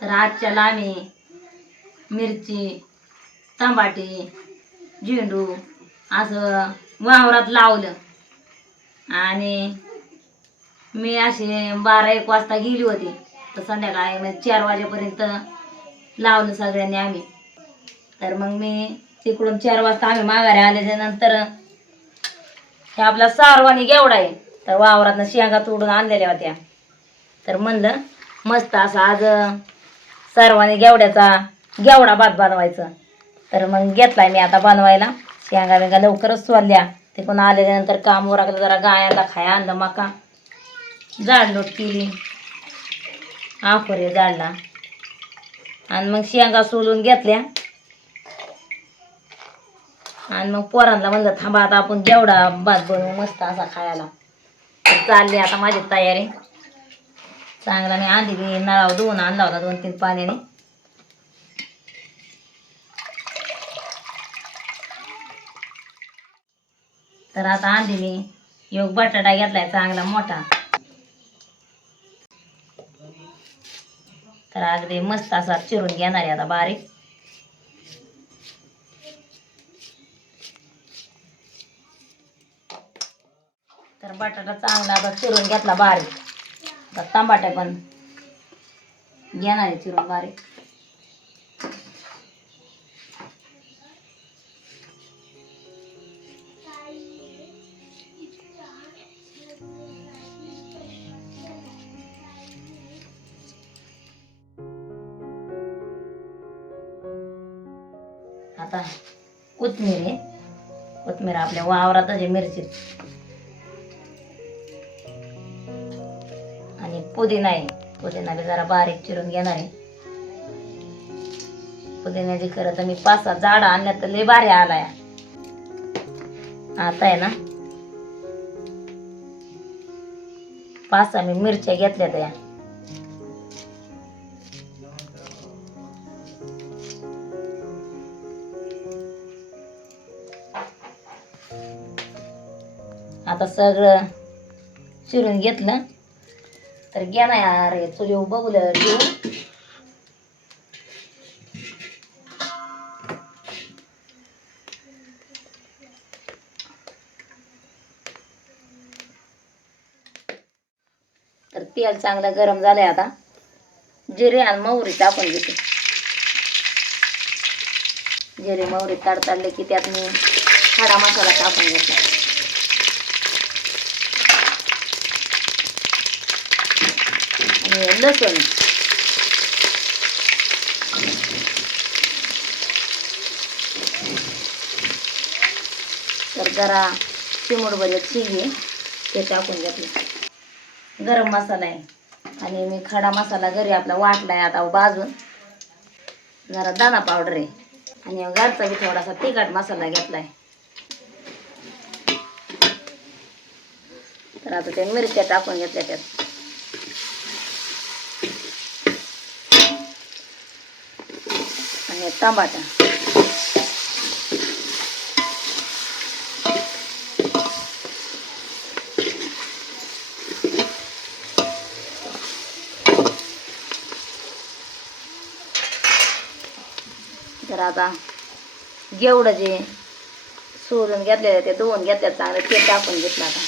तर आजच्या आम्ही मिरची टमाटे झेंडू असं वावरात लावलं. आणि मी असे बारा एक वाजता गेली होती. तर संध्याकाळी म्हणजे चार वाजेपर्यंत लावलं सगळ्यांनी आम्ही. तर मग मी तिकडून चार वाजता आम्ही माघारी आल्याच्यानंतर हे आपला सारवानी गेवडा आहे. तर वावरातनं शेंगा तोडून आणलेल्या होत्या. तर म्हणलं मस्त असं आज सर्वांनी गेवड्याचा गेवडा भात बनवायचं. तर मग घेतलाय मी आता बनवायला. शेंगा बिंगा लवकरच सोडल्या तिकडून आल्यानंतर काम उरकलं जरा गायांना खाया आणलं मका. जाडलोट केली. आखोरे जाडला आणि मग शेंगा सोलून घेतल्या. आणि मग पोरांना म्हणलं थांबा आता आपण जेवढा भात बनवू मस्त असा खायला. चालली आता माझी तयारी. चांगला मी आधी मी नळावर धुवून आणला होता दोन तीन पाण्याने. तर आता आधी मी योग बटाटा घेतलाय चांगला मोठा. तर अगदी मस्त असा चिरून घेणार आहे आता बारीक. तर बटाटा चांगला आता चिरून घेतला बारीक. आता टमाटे पण. घेणार आहे चिरून बारीक आता कोथमीर आहे. कोथमीर आपल्या वावरातच आहे मिरची पुदिना आहे. पुदिना बी जरा बारीक चिरून घेणार आहे. पुदिन्याची खरं तर मी पाच सहा झाडं आणल्या तर लय भारी आलाय. आता आहे ना. पाच सहा मी मिरच्या घेतल्या त्या. आता सगळं चिरून घेतलं. तर घ्या ना यार हे चुली बघूलं घेऊ तर तेल चांगलं गरम झालंय आता. जिरे आणि मोहरी टाकून घेते. जिरे मोहरी तडतडले की त्यात मी खडा मसाला टाकून घेतला आणि लसूण. तर जरा चिमूटभर एक शिंगे ते टाकून घेतले. गरम मसाला आहे. आणि मी खडा मसाला घरी आपला वाटला आहे आता बाजून जरा दाणा पावडर आहे. आणि घरचा बी थोडासा तिखट मसाला घेतला आहे तर आता ते मिरच्या टाकून घेतल्या त्यात. आणि टमाटा तर आता जेवढं जे सोलून घेतलेलं ते धुवून घेतल्या चांगलं ते टाकून घेतलं आता.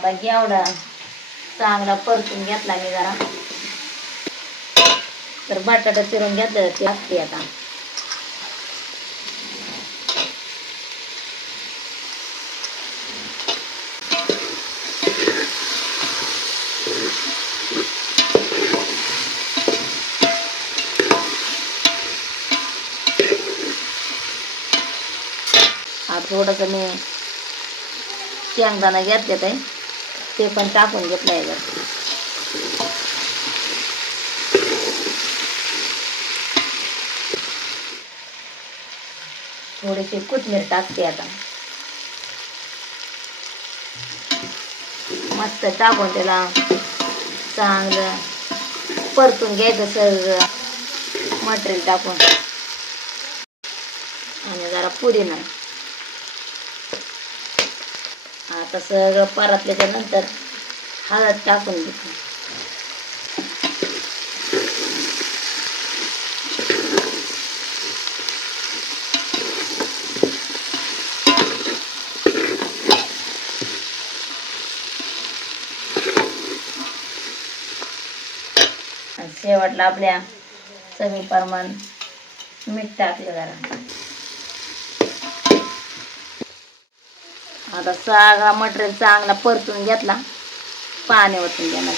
आता घेवडा चांगला परतून घेतला मी जरा. तर बटाटा चिरून घेतलं ती लागते आता. हा थोडंसं मी शेंगदाणा घेतले ते ते पण टाकून घेतलं याच्यात थोडीशी कोथमीर टाकते आता मस्त टाकून त्याला चांगलं परतून घ्यायचं सगळं मटेरियल टाकून आणि जरा पुदिना आता सगळं परतल्याच्या नंतर हळद टाकून घेतो. आणि शेवटला आपल्या चवीप्रमाण मीठ टाकलं जरा. आता सगळा मटेरियल चांगला परतून घेतला पाणी ओतून घेणार.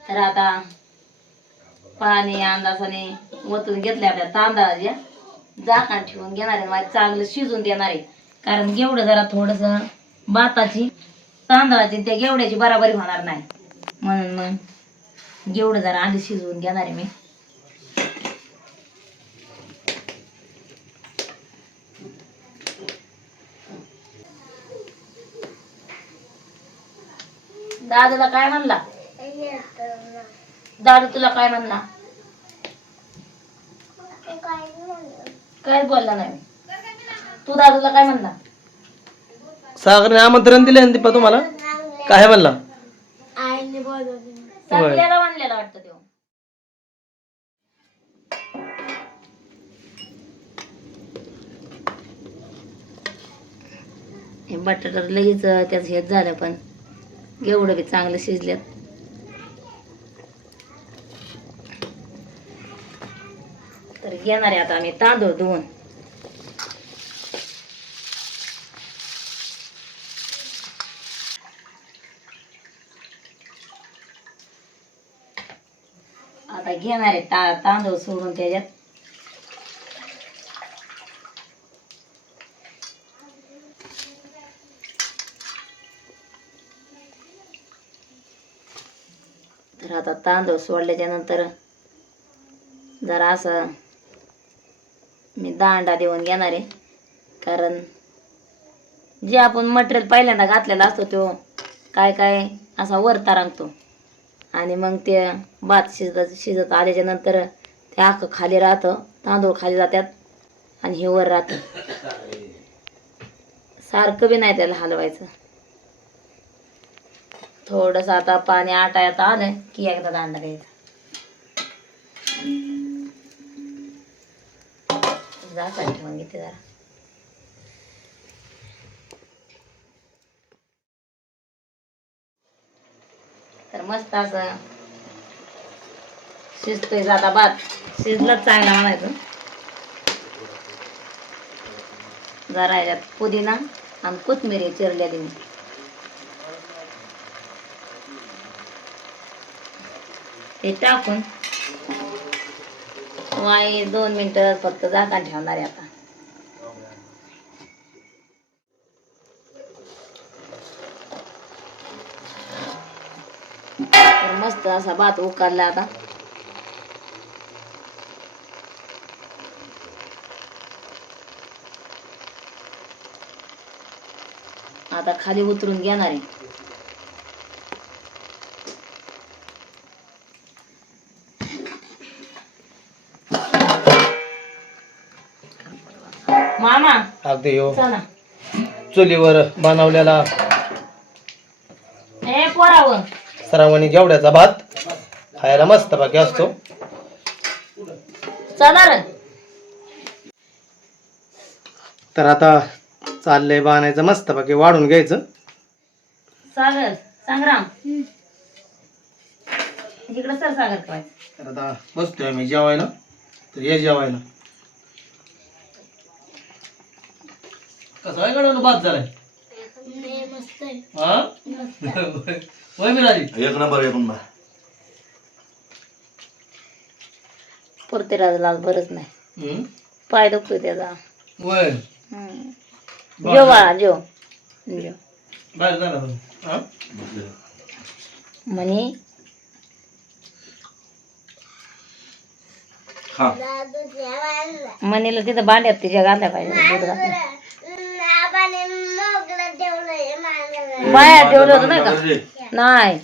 तर आता पाणी अंदाजाने ओतून घेतले आपल्या तांदळाच्या झाकण ठेवून घेणार आहे माझं चांगलं शिजून देणार आहे. कारण गेवडं जरा थोडस भाताची तांदळाची त्या गेवड्याची बराबरी होणार नाही. म्हणून मग गेवडं जरा आधी शिजवून घेणार आहे मी. दादूला काय म्हणला? दादू तुला काय म्हणला? काय बोलला नाही? तू दादूला काय म्हणला? सागरने आमंत्रण दिले ना दीपा तुम्हाला? काय म्हणला? म्हणलेला वाटतं तो. हे बटाटा लगेच त्याचं हेच झालं पण. एवढं बी चांगलं शिजल्यात. तर घेणार आहे आता आम्ही तांदूळ धुवून. आता घेणार आहे ता तांदूळ सोडून त्याच्यात. तर आता तांदूळ सोडल्याच्या नंतर जरा असं मी दांडा देऊन घेणार आहे. कारण जे आपण मटेरियल पहिल्यांदा घातलेला असतो तो काय काय असा वर रांगतो. आणि मग ते भात शिजत शिजत आल्याच्यानंतर ते आख खाली राहतं तांदूळ खाली जातात आणि हे वर राहतं. सारखं बी नाही त्याला हलवायचं. थोडंसं आता पाणी आटायचं आलं की एकदा दांडा घ्यायचा. झाकण ठेवून घेते जरा. तर मस्त असं शिजतोय जाता भात. शिजलंच चांगला म्हणायचं. जरा याच्यात पुदिना आणि कोथमिरी चिरल्या मी. हे टाकून. वाई दोन मिनटं फक्त झाकण ठेवणार आहे आता. तर मस्त असा भात उकारला आता. आता खाली उतरून घेणार आहे. मामा. अगदी चला. चुलीवर बनवलेला हे पोरावं घेवड्याचा भात. खायला मस्त बाकी असतो. चला रे. तर आता चाललंय बाणायचं मस्त बाकी वाढून घ्यायचं. सागर संग्राम. इकडं सर सागर काय तर आता बसतोय आम्ही जेवायला. तर ये जेवायला. कसं आहे कडून भात झालाय. हा? होय मिराजी एक नंबर एक नंबर. पुरतेराजला बरंच नाही. हम्म? पाय दुखतोय त्याचा. होय. हम्म. जेव बाळा जेव. जेव. बाहेर. हा? म्हणे हा. मनीला तिथं भांड्यात तिच्या घातल्या पाहिजे. दूध घातलं. बाहेर ठेवलं होतं नाही का? नाही.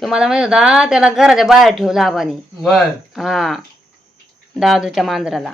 तो मला माहीत होता त्याला घराच्या बाहेर ठेवलं आबानी बर. हा. दादूच्या मांजराला.